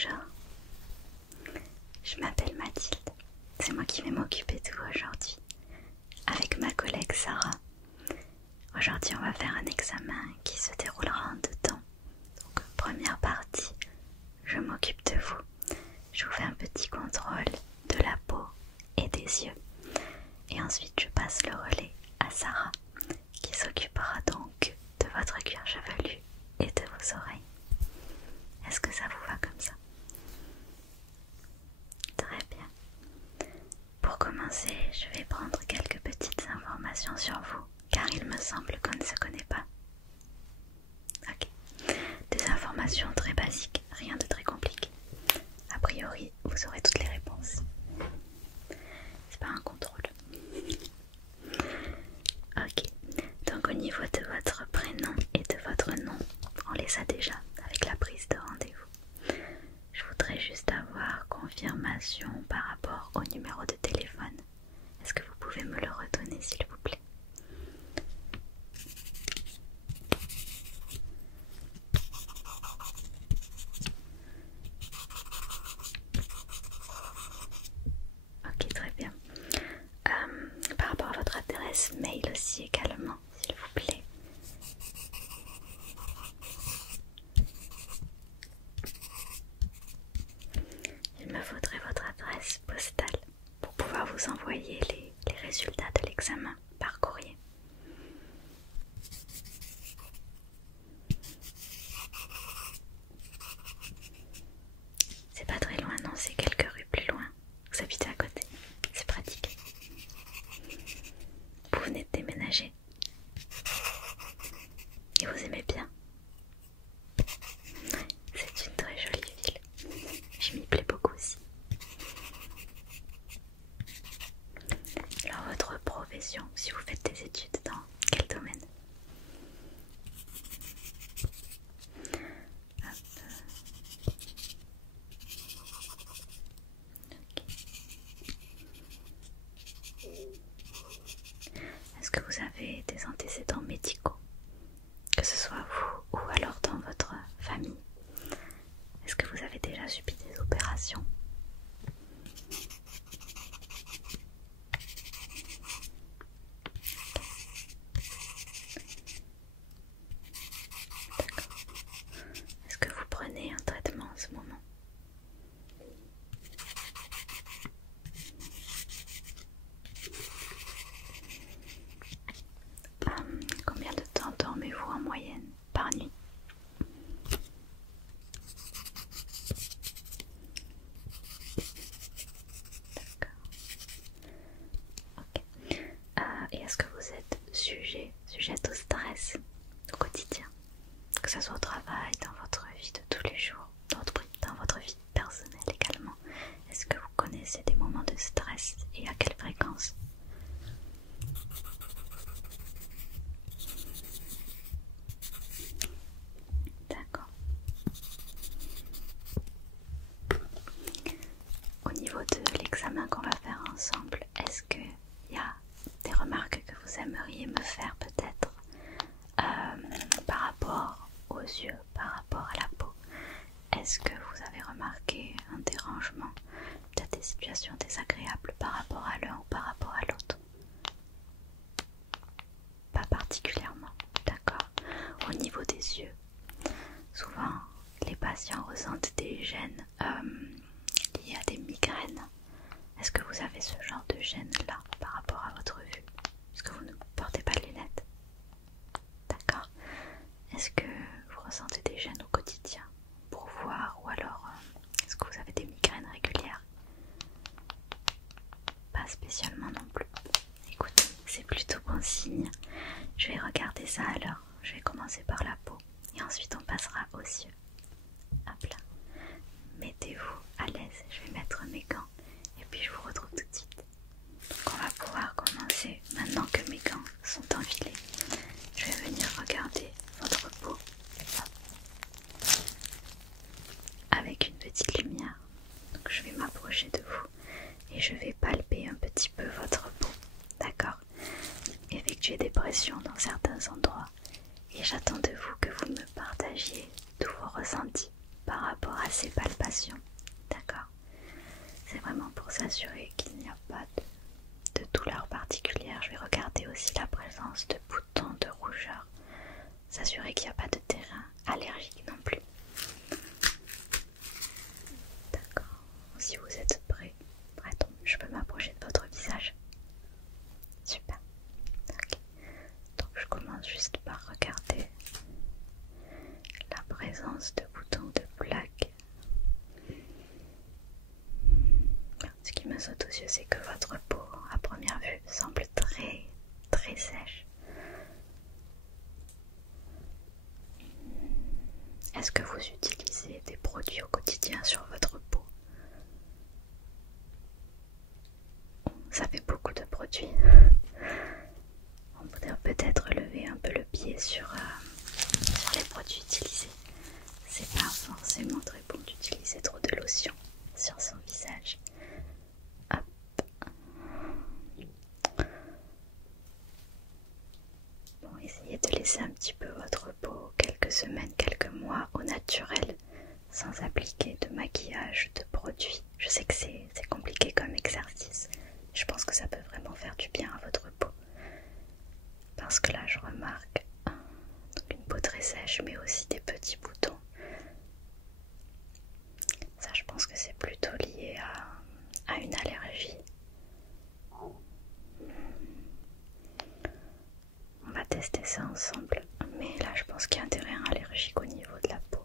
Bonjour, je m'appelle Mathilde, c'est moi qui vais m'occuper de vous aujourd'hui, avec ma collègue Sarah. Aujourd'hui on va faire un examen qui se déroulera en 2 temps. Donc première partie, je m'occupe de vous, je vous fais un petit contrôle de la peau et des yeux. Et ensuite je passe le relais à Sarah, qui s'occupera donc de votre cuir chevelu et de vos oreilles. Est-ce que ça vous va comme ça? Très bien. Pour commencer, je vais prendre quelques petites informations sur vous, car il me semble qu'on ne se connaît pas. Ok. Des informations très basiques, rien de très compliqué. A priori, vous aurez toutes les réponses. C'est pas un contrôle. Ok. Donc au niveau de votre prénom et de votre nom, on les a déjà avec la prise de rendez-vous. Je voudrais juste avoir confirmation par rapport au numéro de téléphone. Est-ce que vous pouvez me le redonner s'il vous plaît? Ok, très bien. Par rapport à votre adresse mail aussi également, s'il vous plaît. Il me faudrait votre adresse postale pour pouvoir vous envoyer les résultats de l'examen par courrier. C'est pas très loin, non, c'est quelques rues plus loin. Vous habitez à côté, c'est pratique. Vous venez de déménager et vous aimez bien. C'est une très jolie ville, je m'y plais beaucoup aussi. Alors votre profession, si vous faites des études dans quel domaine? Est-ce que vous avez des antécédents médicaux? Que ce soit vous ou alors dans votre famille? Est-ce que vous avez déjà subi des opérations? D'accord. Est-ce que vous prenez un traitement en ce moment? Combien de temps dormez-vous en moyenne par nuit? D'accord. Ok. Et est-ce que vous êtes sujette au stress au quotidien? Que ce soit au travail, dans votre vie de tous les jours, dans votre vie personnelle également. Est-ce que vous connaissez des moments de stress et à quelle fréquence? D'accord. Au niveau de l'examen qu'on va faire ensemble, est-ce qu'il y a des remarques que vous aimeriez me faire peut-être par rapport aux yeux, par rapport à la peau? Est-ce que vous avez remarqué un dérangement, peut-être des situations désagréables par rapport à l'un ou par rapport à l'autre? Pas particulièrement, d'accord. Au niveau des yeux, souvent les patients ressentent des gènes liés à des migraines. Est-ce que vous avez ce genre de gène là par rapport à votre vue? Est-ce que vous ne portez pas de lunettes? D'accord. Est-ce que vous ressentez des gènes au quotidien pour voir, ou alors est-ce que vous avez des migraines régulières? Pas spécialement non plus. Écoutez, c'est plutôt bon signe. Je vais regarder ça alors. Je vais commencer par la peau et ensuite on passera aux yeux. Hop là. Mettez-vous à l'aise. Je vais mettre mes gants et puis je vous retrouve tout de suite. Donc on va pouvoir commencer maintenant que mes gants sont enfilés. Je vais venir regarder votre peau avec une petite lumière. Donc je vais m'approcher de vous et je vais palper un petit peu votre peau. D'accord? Effectuer des pressions dans certains endroits et j'attends de vous que vous me partagiez tous vos ressentis par rapport à ces palpations, d'accord? C'est vraiment pour s'assurer qu'il n'y a pas de douleur particulière. Je vais regarder aussi la présence de boutons, de rougeur, s'assurer qu'il n'y a pas de terrain allergique non plus. D'accord, si vous êtes prêt, je peux m'approcher de votre visage. Super. Ok. Donc je commence juste par regarder la présence de boutons ou de plaques. Ce qui me saute aux yeux, c'est que votre peau, à première vue, semble très très sèche. Est-ce que vous utilisez des produits au quotidien sur votre peau? Ça fait beaucoup de produits. On pourrait peut-être lever un peu le pied sur les produits utilisés. C'est pas forcément très bon d'utiliser trop de lotion sur son visage. Hop. Bon, essayez de laisser un petit peu votre peau quelques semaines, quelques mois au naturel, sans appliquer de maquillage, de produits. Je sais que c'est compliqué comme exercice. Je pense que ça peut vraiment faire du bien à votre peau. Parce que là, je remarque une peau très sèche, mais aussi des petits boutons. Ça, je pense que c'est plutôt lié à une allergie. On va tester ça ensemble. Mais là, je pense qu'il y a un terrain allergique au niveau de la peau.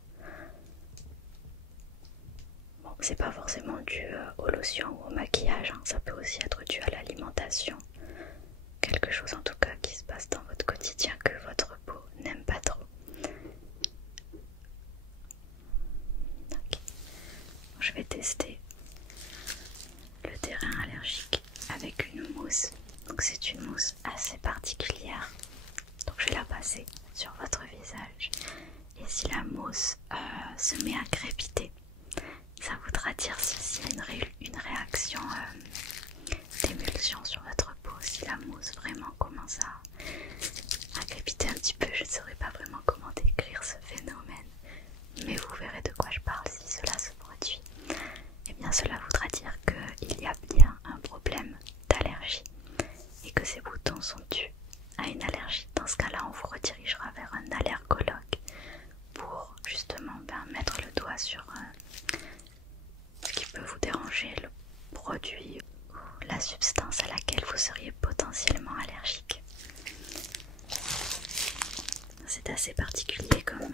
Bon, c'est pas forcément dû aux lotions ou au maquillage, hein. Ça peut aussi être dû à l'alimentation. Quelque chose en tout cas qui se passe dans votre quotidien que votre peau n'aime pas trop. Okay. Je vais tester le terrain allergique avec une mousse. Donc c'est une mousse assez particulière. Donc je vais la passer sur votre visage. Et si la mousse se met à crépiter, ça voudra dire s'il y a une réaction d'émulsion sur votre peau. Si la mousse vraiment commence à crépiter un petit peu, je ne saurais pas vraiment comment décrire ce phénomène. Mais vous verrez de quoi je parle si cela se produit. Et bien cela voudra dire qu'il y a bien un problème d'allergie et que ces boutons sont dus à une allergie. Dans ce cas-là, on vous redirigera vers un allergologue pour justement mettre le doigt sur ce qui peut vous déranger, le produit ou la substance à laquelle vous seriez potentiellement allergique. C'est assez particulier comme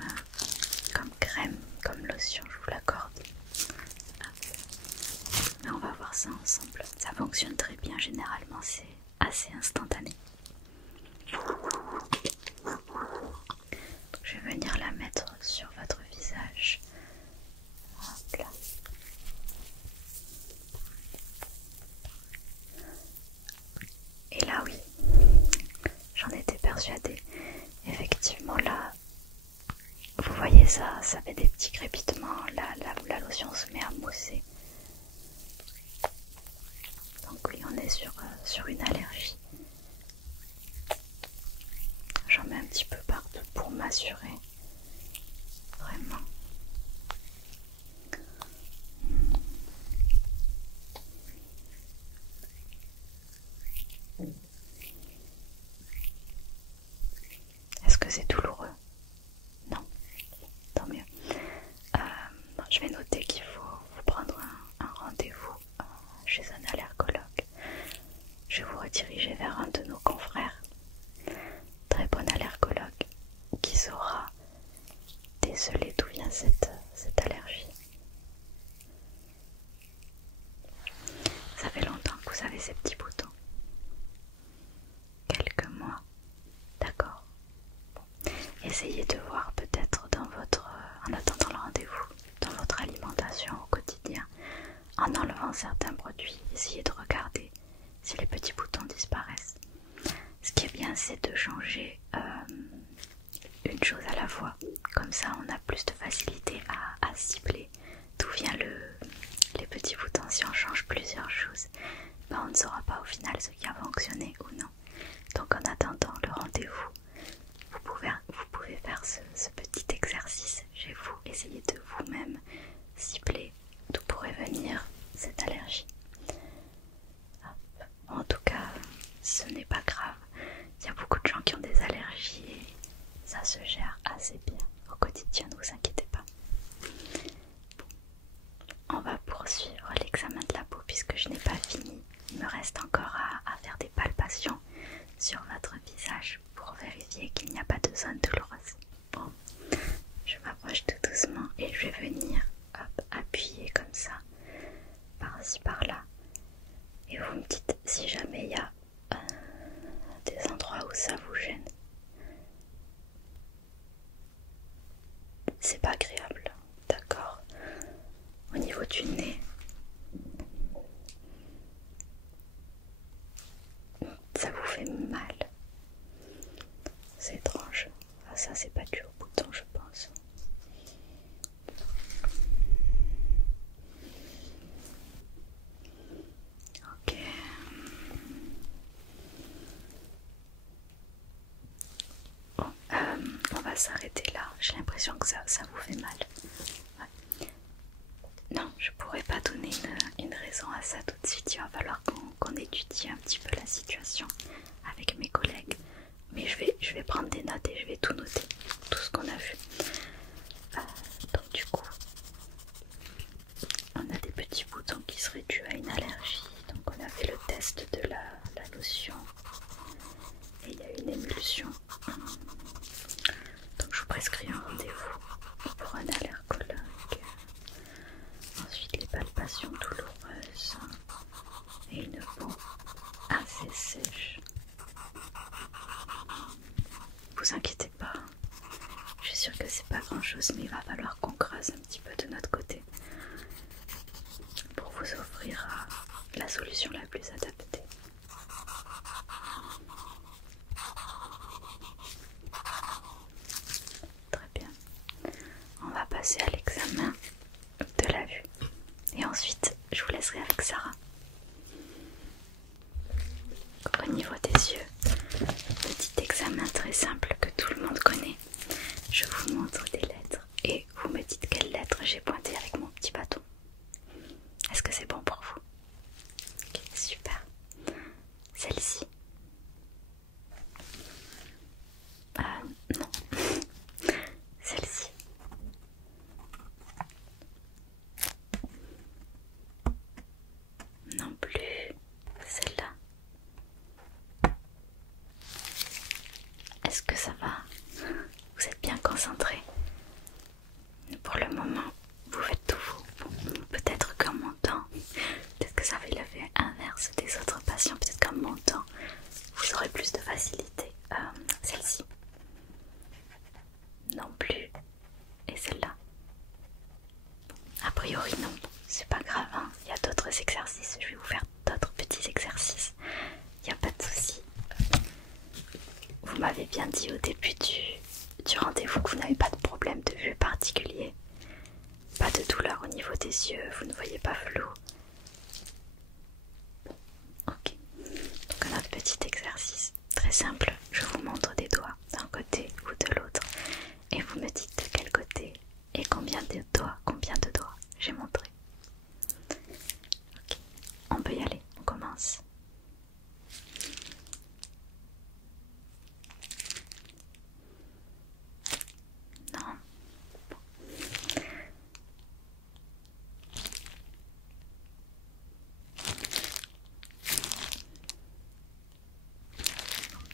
crème, comme lotion, je vous l'accorde. Mais on va voir ça ensemble. Ça fonctionne très bien, généralement c'est assez instantané. Donc, je vais venir la mettre sur votre visage. Hop là. Et là oui, j'en étais persuadée. Effectivement là, vous voyez ça fait des petits crépitements. La lotion se met à mousser. Donc oui, on est sur une allergie. J'en mets un petit peu partout pour m'assurer. Vraiment. Est-ce que c'est douloureux? Non. Tant mieux. Je vais noter qu'il faut vous prendre un rendez-vous chez un allergologue. Je vais vous rediriger vers un de nos confrères, très bon allergologue, qui saura déceler d'où vient cette allergie. Ça fait longtemps que vous avez ces petits boutons. Quelques mois. D'accord. Bon. Essayez de voir peut-être en attendant le rendez-vous, dans votre alimentation au quotidien, en enlevant certains produits. Essayez de regarder si les petits boutons disparaissent. Ce qui est bien, c'est de changer une chose à la fois. Comme ça, on a plus de facilité à cibler d'où vient les petits boutons. Si on change plusieurs choses, on ne saura pas au final ce qui a fonctionné ou non. Donc en attendant le rendez-vous, vous pouvez faire ce petit exercice chez vous. Essayez de vous-même je n'ai pas fini. Il me reste encore à faire des palpations sur votre visage pour vérifier qu'il n'y a pas de zone douloureuse. Bon, je m'approche tout doucement et je vais venir appuyer comme ça, par-ci par-là. Et vous me dites si jamais il y a des endroits où ça vous gêne. C'est pas agréable, d'accord. Au niveau du nez, ça vous fait mal. C'est étrange. Ah, ça c'est pas dû au bouton, je pense. Ok. Bon, on va s'arrêter là. J'ai l'impression que ça vous fait mal. Ouais. Non, je pourrais pas donner une raison à ça tout de suite. Il va falloir qu'on étudie un petit peu la situation avec mes collègues. Mais je vais prendre des notes et je vais tout noter, tout ce qu'on a vu. Donc du coup, on a des petits boutons qui seraient dus à une allergie. Donc on a fait le test de la lotion et il y a une émulsion. Donc je vous prescris un rendez-vous pour un allergologue. Ensuite les palpations douloureuses et une peau assez sèche. Vous inquiétez pas, je suis sûre que c'est pas grand chose, mais il va falloir qu'on creuse un petit peu de notre côté pour vous offrir la solution la plus adaptée. Très bien, on va passer à l'examen de la vue et ensuite je vous laisserai avec Sarah. Au niveau des yeux, petit examen très simple que tout le monde connaît. Je vous montre des lettres et vous me dites quelles lettres j'ai pointées avec mon petit bâton. Est-ce que c'est bon pour vous? Ok, super. Celle-ci. Non. Celle-ci. Non plus. Celle-là. Est-ce que ça va? Vous êtes bien concentré? Pour le moment, vous faites tout vous. Peut-être qu'en montant, peut-être que ça fait l'effet inverse des autres patients. Peut-être qu'en montant, vous aurez plus de facilité. Celle-ci. Non plus. Et celle-là. A priori non, c'est pas grave, hein. Il y a d'autres exercices, je vais vous faire d'autres petits exercices. Il n'y a pas de souci. Vous m'avez bien dit au début du rendez-vous que vous n'avez pas de problème de vue particulier. Pas de douleur au niveau des yeux, vous ne voyez pas flou. Ok, donc un autre petit exercice très simple. Je vous montre des doigts d'un côté ou de l'autre et vous me dites de quel côté et combien de doigts j'ai montré. Ok, on peut y aller, on commence. Non.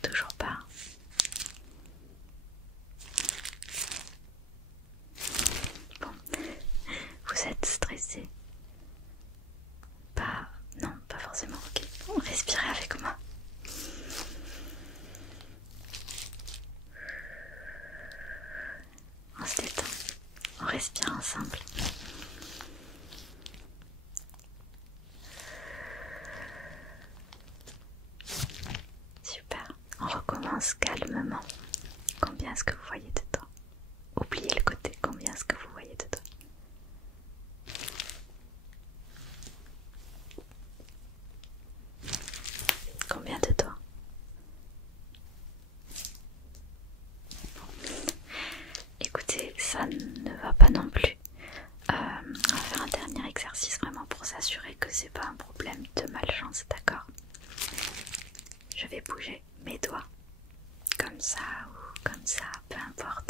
Toujours pas. Bon, vous êtes stressé? Pas, non, pas forcément. Ok, bon, respirez avec moi. On se détend, on respire ensemble. Super, on recommence calmement. Combien est-ce que vous voyez dedans? Oubliez le côté, combien est-ce que vous voyez dedans? Combien de doigts? Écoutez, ça ne va pas non plus. On va faire un dernier exercice vraiment pour s'assurer que c'est pas un problème de malchance, d'accord? Je vais bouger mes doigts comme ça ou comme ça, peu importe.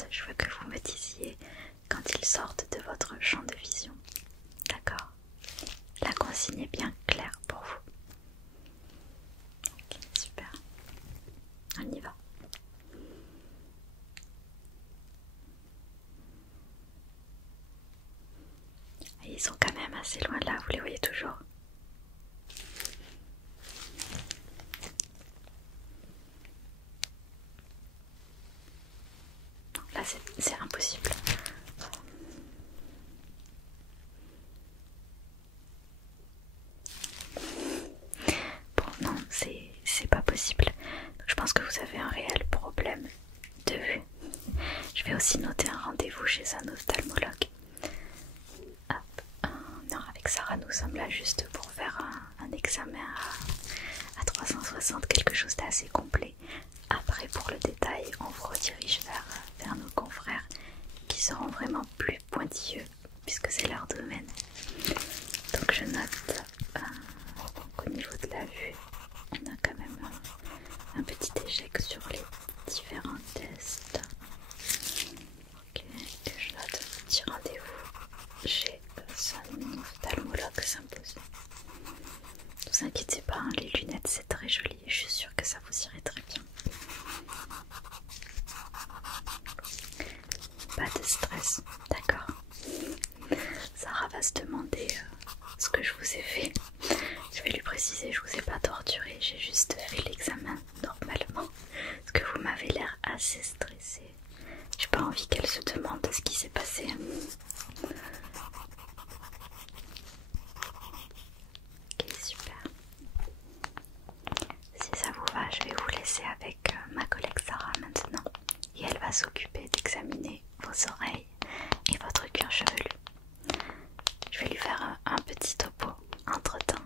Et ils sont quand même assez loin là, vous les voyez toujours? Là c'est impossible. Bon non, c'est pas possible. Donc, je pense que vous avez un réel problème de vue. Je vais aussi noter un rendez-vous chez un ophtalmologue. Hop. Non, avec Sarah, nous sommes là juste pour faire un examen à 360, quelque chose d'assez complet. Après, pour le détail, on vous redirige vers nos confrères qui seront vraiment plus pointilleux puisque c'est leur domaine. Donc je note qu'au niveau de la vue, on a quand même un petit échec sur les différents tests. Ok, et je note un petit rendez-vous chez son ophtalmologue s'impose. Ne vous inquiétez pas, hein, les lunettes c'est très joli et je suis sûre que ça vous irait très bien. Pas de stress, d'accord. Sarah va se demander ce que je vous ai fait. Je vais lui préciser, je vous ai pas torturé, j'ai juste fait l'examen normalement. Parce que vous m'avez l'air assez stressé. J'ai pas envie qu'elle se demande ce qui s'est passé. Ok, super. Si ça vous va, je vais vous laisser avec ma collègue Sarah maintenant. Et elle va s'occuper d'examiner vos oreilles et votre cuir chevelu. Je vais lui faire un petit topo entre temps.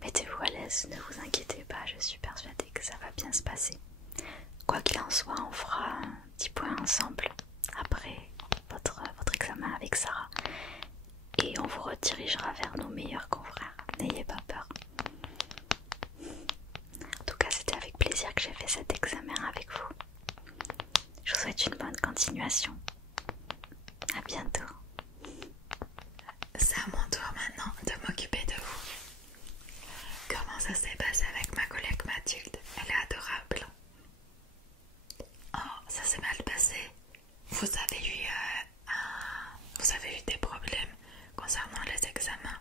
Mettez-vous à l'aise, ne vous inquiétez pas, je suis persuadée que ça va bien se passer. Quoi qu'il en soit, on fera un petit point ensemble après votre examen avec Sarah. Et on vous redirigera vers nos meilleurs confrères. N'ayez pas peur. En tout cas, c'était avec plaisir que j'ai fait cet examen avec vous. Je vous souhaite une bonne continuation. À bientôt. C'est à mon tour maintenant de m'occuper de vous. Comment ça s'est passé avec ma collègue Mathilde? Elle est adorable. Oh, ça s'est mal passé. Vous avez eu des problèmes concernant les examens.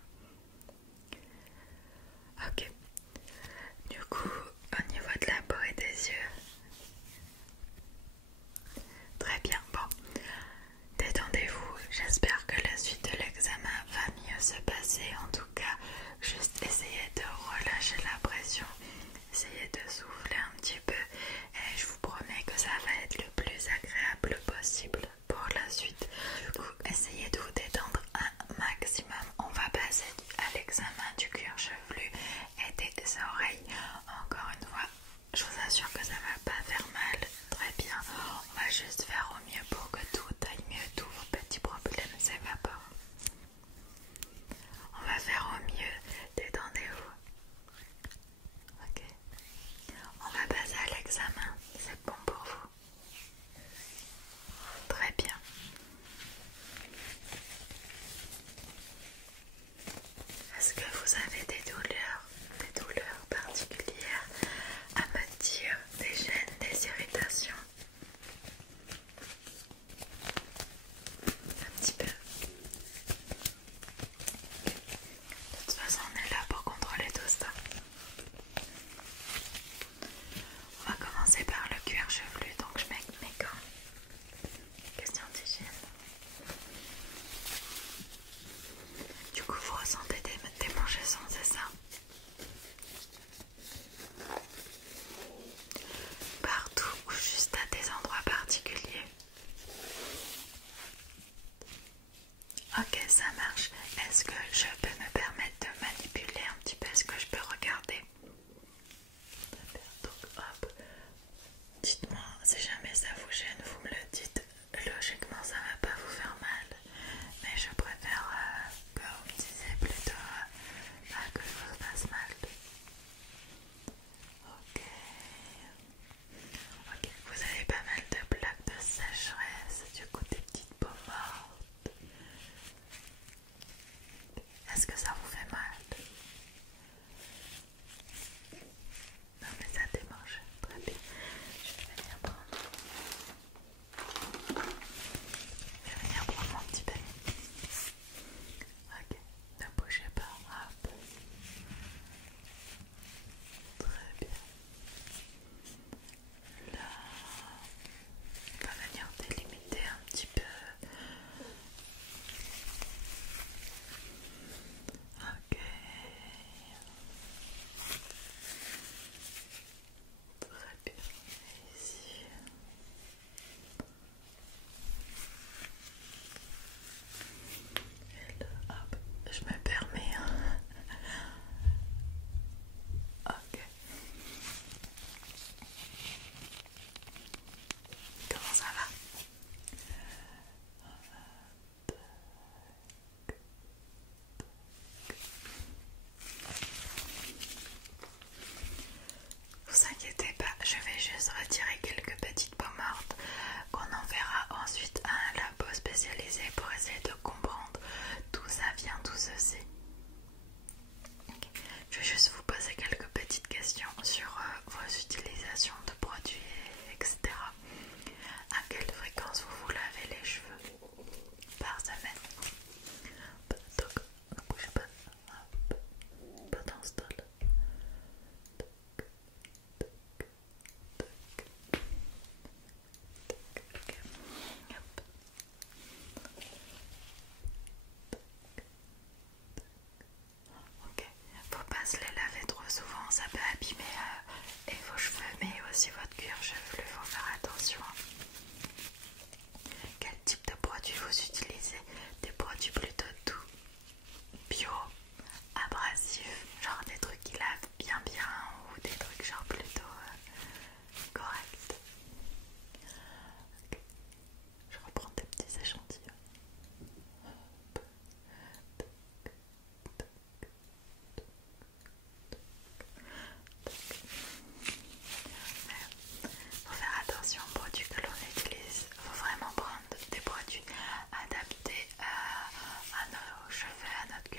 Ok. Du coup, au niveau de la peau et des yeux. Très bien, bon. Détendez-vous. J'espère que la suite de l'examen va mieux se passer. En tout cas, juste essayez de relâcher la pression. Essayez de souffler un petit peu. Et je vous promets que ça va être le plus agréable possible pour la suite. Du coup, essayez de vous détendre un maximum. On va passer à l'examen du cuir chevelu et des oreilles. Encore une fois, je vous assure que ça va pas faire mal. Très bien. On va juste faire au mieux pour que tout aille mieux, tous vos petits problèmes s'évaporent. On va faire au mieux. Détendez-vous. Ok. On va passer à l'examen. C'est bon pour vous? Très bien. Est-ce que vous avez des douleurs particulières à me dire, des gènes, des irritations? Un petit peu. De toute façon, on est là pour contrôler tout ça. On va commencer par le cuir chevelu, donc je mets mes gants. Question d'hygiène. Du coup, vous ressentez des manchaisons, c'est ça? Partout ou juste à des endroits particuliers? Ok, ça marche. Est-ce que je peux me permettre de manipuler un petit peu? Est-ce que je peux regarder? Très bien, donc hop. Dites-moi, si jamais ça vous gêne, vous me le dites. Logiquement, ça va pas vous faire mal. Mais je préfère que vous me disiez plutôt que je vous fasse mal. Ok. Ok, vous avez pas mal de plaques de sécheresse, du coup des petites peaux mortes. Est-ce que ça vous fait mal?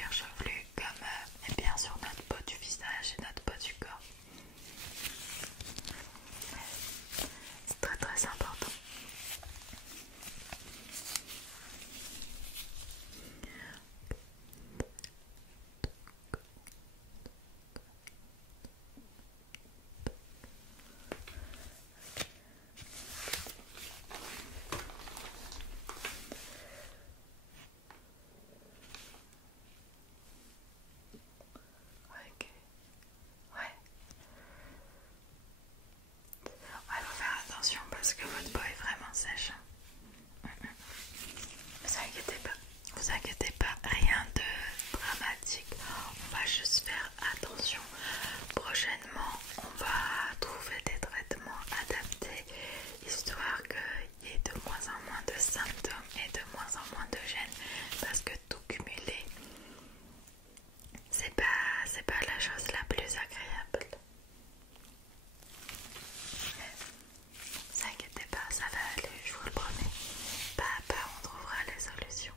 cuir chevelu comme et bien sur notre peau du visage et notre peau du corps. C'est très très important. Ok. Ouais. Ouais, faut faire attention parce que votre peau est vraiment sèche. Vous inquiétez pas, rien de dramatique. On va juste faire attention. Prochainement, on va trouver des traitements adaptés, histoire qu'il y ait de moins en moins de symptômes et de moins en moins de gêne, parce que tout cumulé, c'est pas la chose la plus agréable. Mais ne vous inquiétez pas, ça va aller, je vous le promets. Pas à pas, on trouvera les solutions.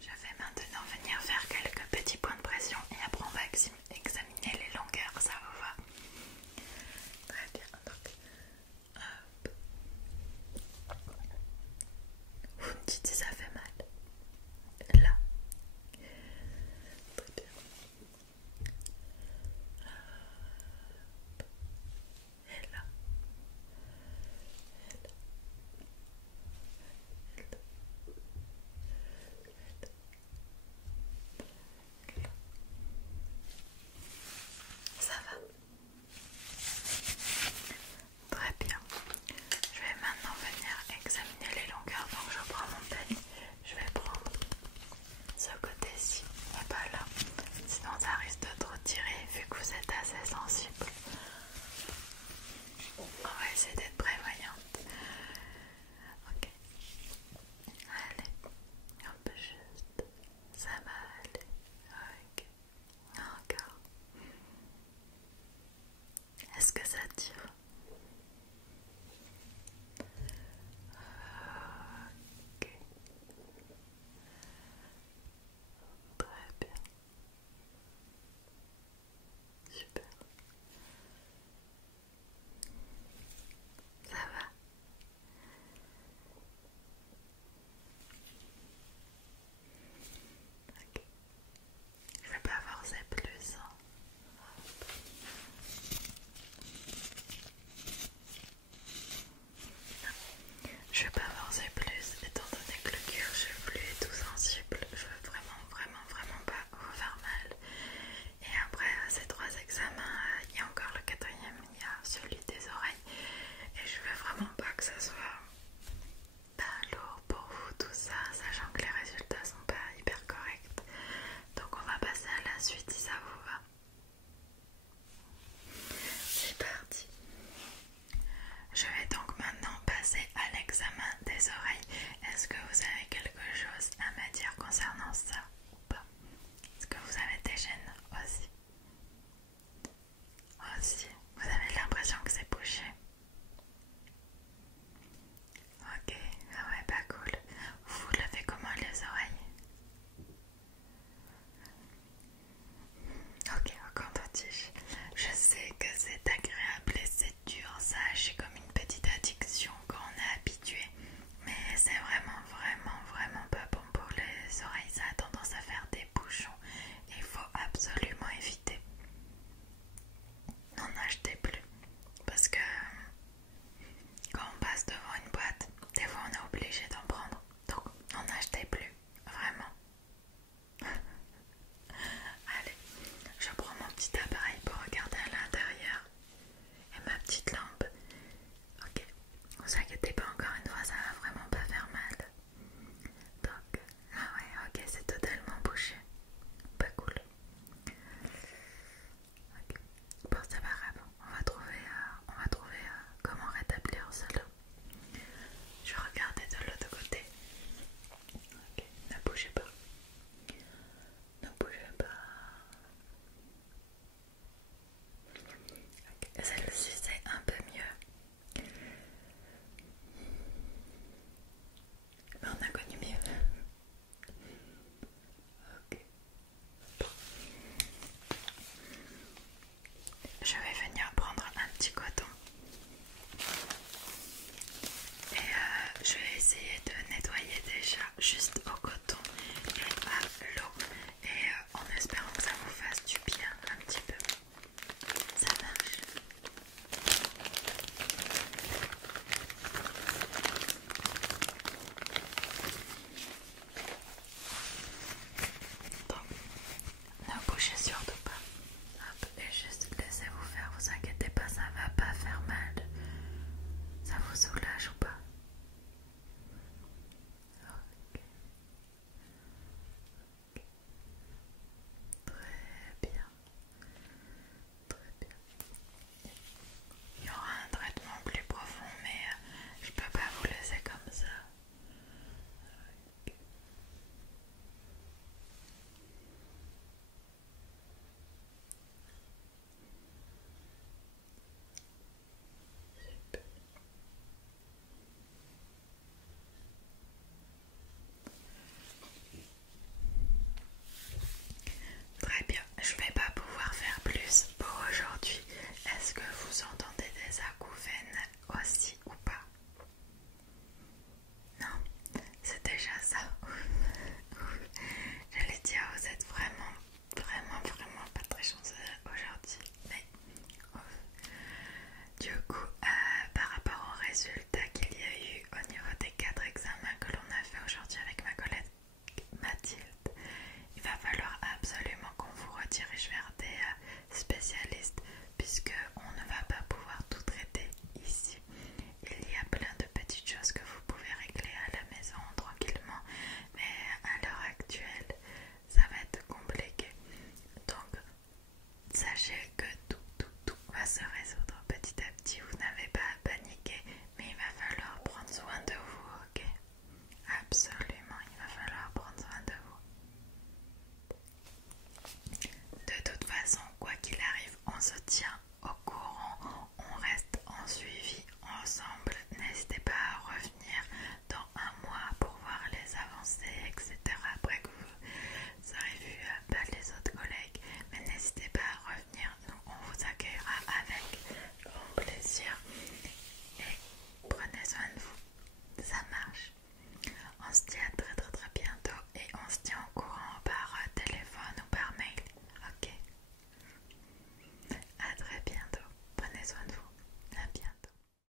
Je vais maintenant venir faire quelques petits points de pression et après on va examiner les longueurs, ça vous va? Très bien, donc hop. Vous me dites si ça fait mal. Là. Très bien. Et là. Ça va. Très bien. Je vais maintenant venir examiner les longueurs. Donc je prends mon peigne. Je vais prendre ce côté-ci et pas là. Sinon ça risque de trop tirer vu que vous êtes assez sensible. On va essayer d'être prévoyante. Ok. Allez. Un peu juste. Ça va aller. Ok. Encore. Est-ce que ça tire? Ok. Très bien. Super. Ça va? Ok. Je vais pas forcer plus. Hein. Je vais pas forcer plus étant donné que le cuir chevelu est tout sensible. Je veux vraiment pas vous faire mal. Et après ces 3 examens, il y a encore le 4e, il y a celui des oreilles. Et je veux vraiment pas que ça soit pas lourd pour vous tout ça, sachant que les résultats sont pas hyper corrects. Donc on va passer à la suite si ça vous va. C'est parti. Je vais donc maintenant passer à l'examen des oreilles. Est-ce que vous avez quelque chose à me dire concernant ça ou pas? Est-ce que vous avez des gènes aussi? Aussi, vous avez l'impression que c'est bouché? Ok, ah ouais, pas cool. Vous levez comment les oreilles? Ok, en coton-tige. Je sais que c'est agréable et c'est dur, ça agit comme une petite addiction quand on est habitué. Mais c'est vraiment pas bon pour les oreilles, ça a tendance à faire des bouchons. Il faut absolument on a connu mieux. Ok. Je vais venir prendre un petit coton et je vais essayer de nettoyer déjà juste au coton et à l'eau et en espérant que ça vous fasse du bien un petit peu. Ça marche. Donc, ne bougez surtout pas. Hop, et juste laissez-vous faire, vous inquiétez pas, ça va pas faire mal. Ça vous soulage ou pas? Ok. Très bien. Très bien. Il y aura un traitement plus profond, mais je peux pas vous laisser comme ça. Ok. Super. Très bien, je vais pas pouvoir faire plus pour aujourd'hui. Est-ce que vous entendez des acouphènes aussi ou pas? Non, c'est déjà ça. J'allais dire, vous êtes vraiment pas très chanceux aujourd'hui. Mais du coup, par rapport aux résultats qu'il y a eu au niveau des 4 examens que l'on a fait aujourd'hui avec ma collègue Mathilde, il va falloir absolument qu'on vous redirige vers des spécialistes puisque on ne va pas pouvoir tout traiter ici. Il y a plein de petites choses que vous pouvez régler à la maison tranquillement, mais à l'heure actuelle, ça va être compliqué. Donc, sachez que tout va se résoudre petit à petit. Vous n'avez pas à paniquer, mais il va falloir prendre soin de vous, ok? Absolument, il va falloir prendre soin de vous. De toute façon, quoi qu'il arrive, on se tient au courant, on reste en suivi ensemble. N'hésitez pas à revenir dans un mois pour voir les avancées, etc. Après que vous aurez vu les autres collègues, mais n'hésitez pas à revenir, nous on vous accueillera avec grand plaisir et prenez soin de vous, ça marche. On se dit à